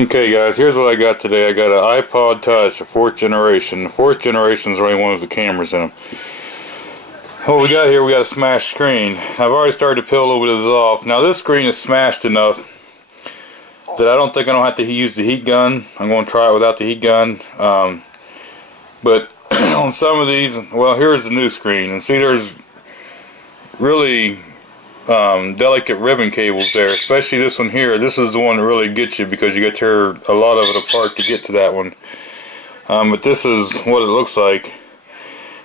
Okay guys, here's what I got today. I got an iPod Touch, a 4th generation. The 4th generation is the only one with the cameras in them. What we got here, we got a smashed screen. I've already started to peel a little bit of this off. Now this screen is smashed enough that I don't think I don't have to use the heat gun. I'm going to try it without the heat gun. But on some of these, well, here's the new screen. And see, there's really delicate ribbon cables there, especially this one here. This is the one that really gets you because you got to tear a lot of it apart to get to that one. But this is what it looks like.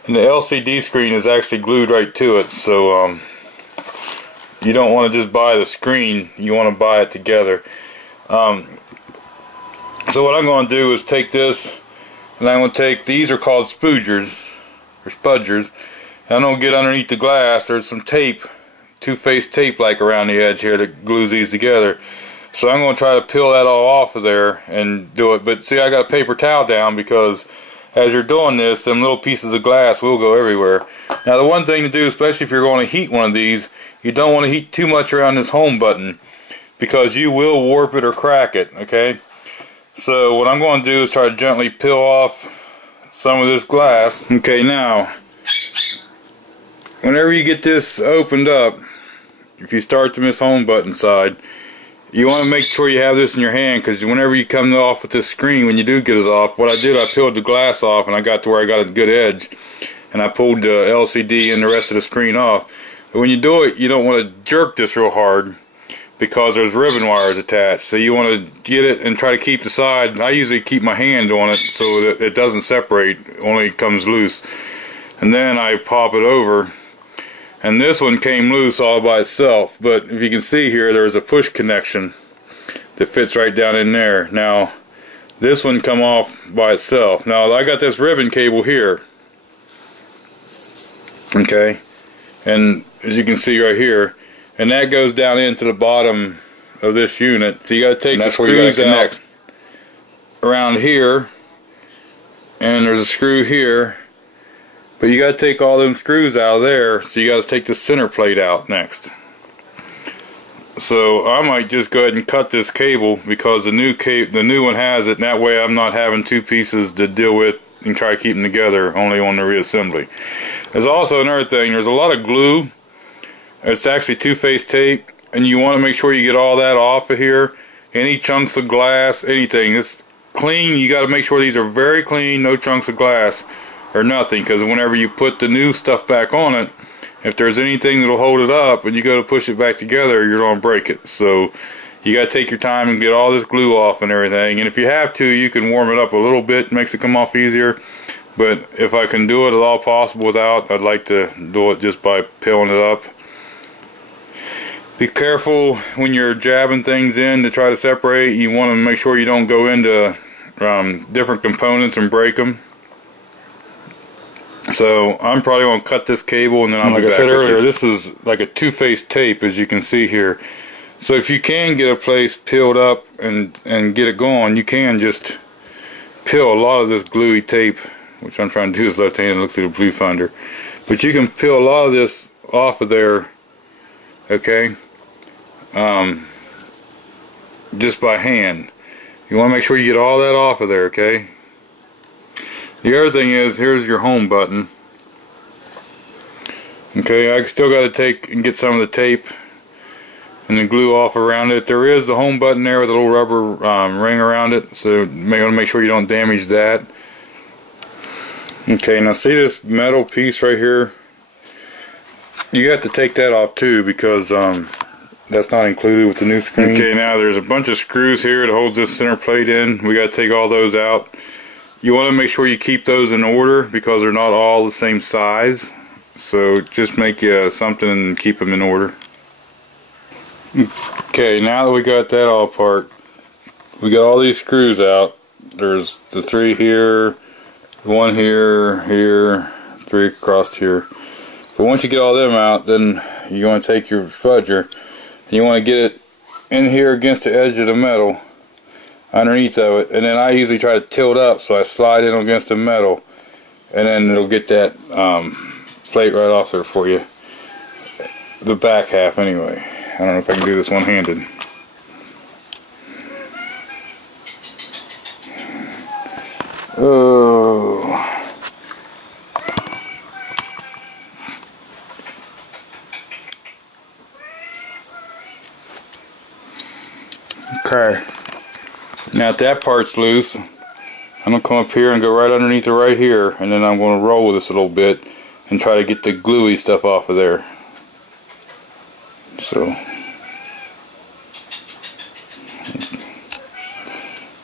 And the LCD screen is actually glued right to it, so you don't want to just buy the screen, you want to buy it together. So what I'm going to do is take this, and I'm going to take, these are called spoogers, or spudgers, and I'm going to get underneath the glass. There's some tape, two-faced tape like around the edge here that glues these together. So I'm going to try to peel that all off of there and do it. But see, I got a paper towel down because as you're doing this, them little pieces of glass will go everywhere. Now the one thing to do, especially if you're going to heat one of these, you don't want to heat too much around this home button because you will warp it or crack it, okay? So what I'm going to do is try to gently peel off some of this glass. Okay, now whenever you get this opened up, if you start from this home button side, you want to make sure you have this in your hand, because whenever you come off with this screen, when you do get it off, what I did, I peeled the glass off and I got to where I got a good edge, and I pulled the LCD and the rest of the screen off. But when you do it, you don't want to jerk this real hard because there's ribbon wires attached. So you want to get it and try to keep the side. I usually keep my hand on it so that it doesn't separate, only comes loose. And then I pop it over. And this one came loose all by itself, but if you can see here, there's a push connection that fits right down in there. Now, this one come off by itself. Now, I got this ribbon cable here, okay, and as you can see right here, and that goes down into the bottom of this unit. So you got to take the screws out around here, and there's a screw here. But you got to take all them screws out of there, so you got to take the center plate out next. So I might just go ahead and cut this cable because the new one has it, and that way I'm not having two pieces to deal with and try to keep them together, only on the reassembly. There's also another thing, there's a lot of glue. It's actually two-faced tape, and you want to make sure you get all that off of here. Any chunks of glass, anything. It's clean, you got to make sure these are very clean, no chunks of glass or nothing, because whenever you put the new stuff back on it, if there's anything that'll hold it up and you go to push it back together, you're going to break it. So you got to take your time and get all this glue off and everything. And if you have to, you can warm it up a little bit, makes it come off easier. But if I can do it at all possible without, I'd like to do it just by peeling it up. Be careful when you're jabbing things in to try to separate. You want to make sure you don't go into different components and break them. So I'm probably going to cut this cable, and then like I said earlier, this is like a two-faced tape, as you can see here. So if you can get a place peeled up and get it going, you can just peel a lot of this gluey tape, which I'm trying to do is left-handed and look through the viewfinder. But you can peel a lot of this off of there, okay, just by hand. You want to make sure you get all that off of there, okay? The other thing is, here's your home button. Okay, I still got to take and get some of the tape and the glue off around it. There is the home button there with a little rubber ring around it, so you want to make sure you don't damage that. Okay, now see this metal piece right here? You have to take that off too, because that's not included with the new screen. Okay, now there's a bunch of screws here that holds this center plate in. We got to take all those out. You want to make sure you keep those in order because they're not all the same size. So just make something and keep them in order. Okay, now that we got that all apart, we got all these screws out. There's the 3 here, 1 here, here, 3 across here. But once you get all them out, then you want to take your spudger and you want to get it in here against the edge of the metal, underneath of it, and then I usually try to tilt up so I slide in against the metal, and then it'll get that plate right off there for you. The back half anyway. I don't know if I can do this one-handed. Okay. Now if that part's loose, I'm going to come up here and go right underneath it right here, and then I'm going to roll with this a little bit and try to get the gluey stuff off of there. So,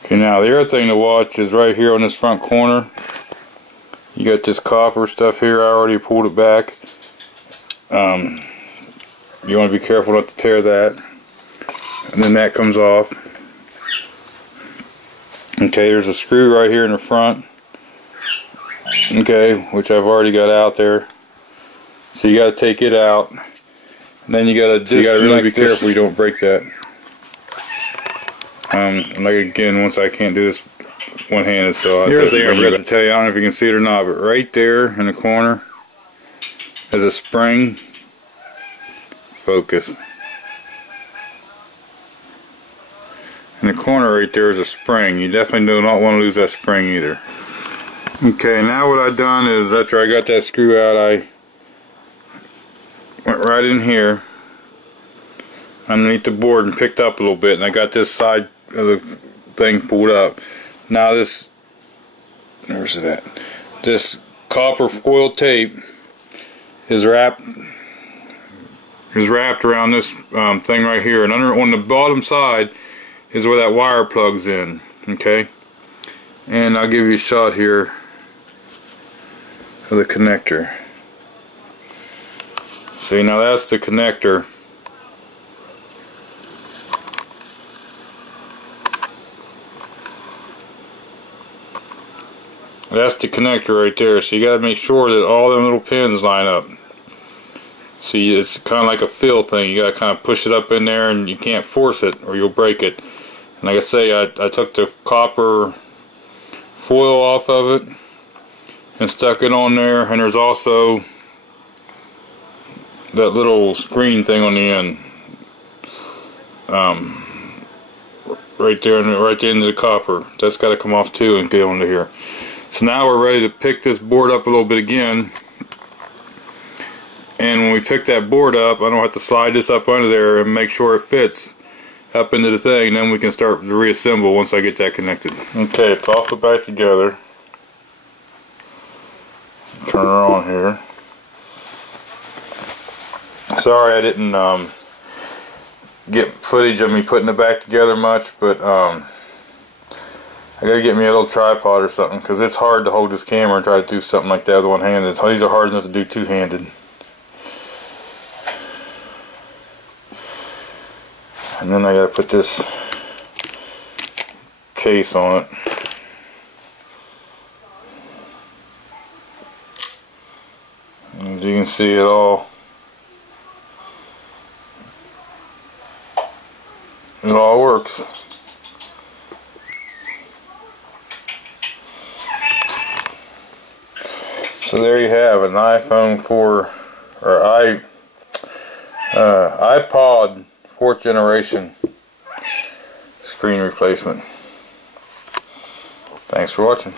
okay, now the other thing to watch is right here on this front corner. You got this copper stuff here. I already pulled it back. You want to be careful not to tear that. And then that comes off. Okay, there's a screw right here in the front. Okay, which I've already got out there. So you got to take it out. And then you got to really be careful you don't break that. Like again, once I can't do this one-handed, so I forgot to tell you. I don't know if you can see it or not, but right there in the corner is a spring. Focus. In the corner right there is a spring. You definitely do not want to lose that spring either. Okay, now what I've done is after I got that screw out, I went right in here underneath the board and picked up a little bit, and I got this side of the thing pulled up. Now this, where's it at? This copper foil tape is wrapped around this thing right here, and under on the bottom side is where that wire plugs in. Okay, and I'll give you a shot here of the connector. See, now that's the connector. That's the connector right there. So you got to make sure that all them little pins line up. See, it's kind of like a fill thing. You got to kind of push it up in there, and you can't force it or you'll break it. And like I say, I took the copper foil off of it and stuck it on there, and there's also that little screen thing on the end, right there, and right at the end of the copper. That's got to come off too and get onto here. So now we're ready to pick this board up a little bit again. And when we pick that board up, I don't have to slide this up under there and make sure it fits up into the thing, and then we can start to reassemble once I get that connected. Okay, it's all put back together. Turn her on here. Sorry I didn't get footage of me putting it back together much, but I gotta get me a little tripod or something, because it's hard to hold this camera and try to do something like that with one-handed. These are hard enough to do two-handed. And then I gotta put this case on it. And as you can see, it all works. So there you have an iPhone 4 or iPod 4th generation screen replacement. Thanks for watching.